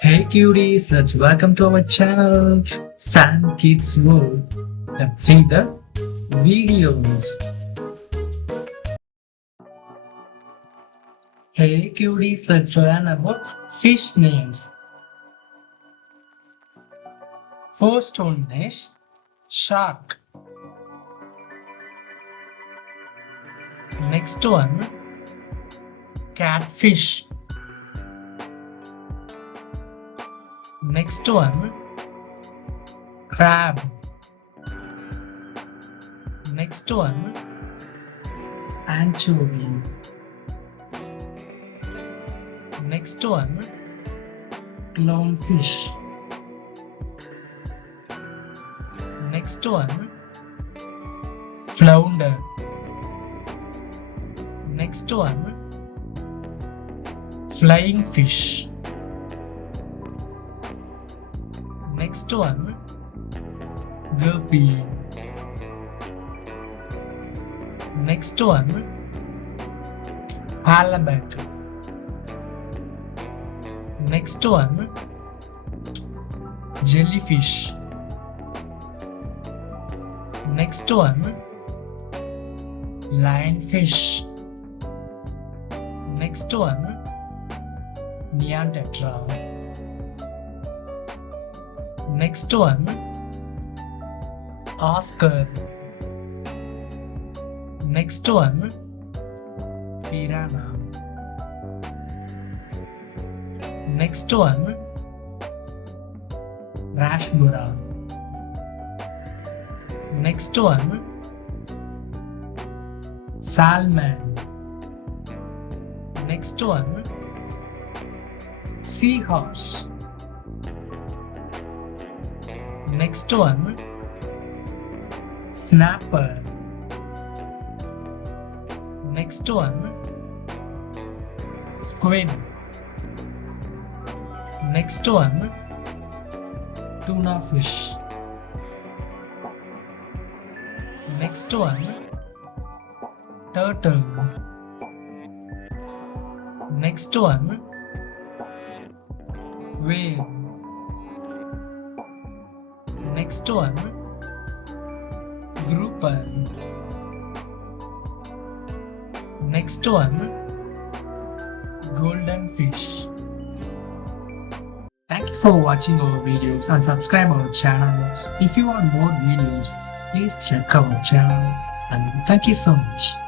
Hey cuties, welcome to our channel, San Kids World. Let's see the videos. Hey cuties, let's learn about fish names. First one is shark. Next one, catfish. Next one, crab. Next one, anchovy. Next one, clownfish. Next one, flounder. Next one, flying fish. Next one, guppy. Next one, halibut. Next one, jellyfish. Next one, lionfish. Next one, Neanderthal. Next one, Oscar. Next one, piranha. Next one, Rashmura. Next one, salmon. Next one, seahorse. Next one, snapper. Next one, squid. Next one, tuna fish. Next one, turtle. Next one, whale. Next one, grouper. Next one, golden fish. Thank you for watching our videos and subscribe our channel. If you want more videos, please check our channel and thank you so much.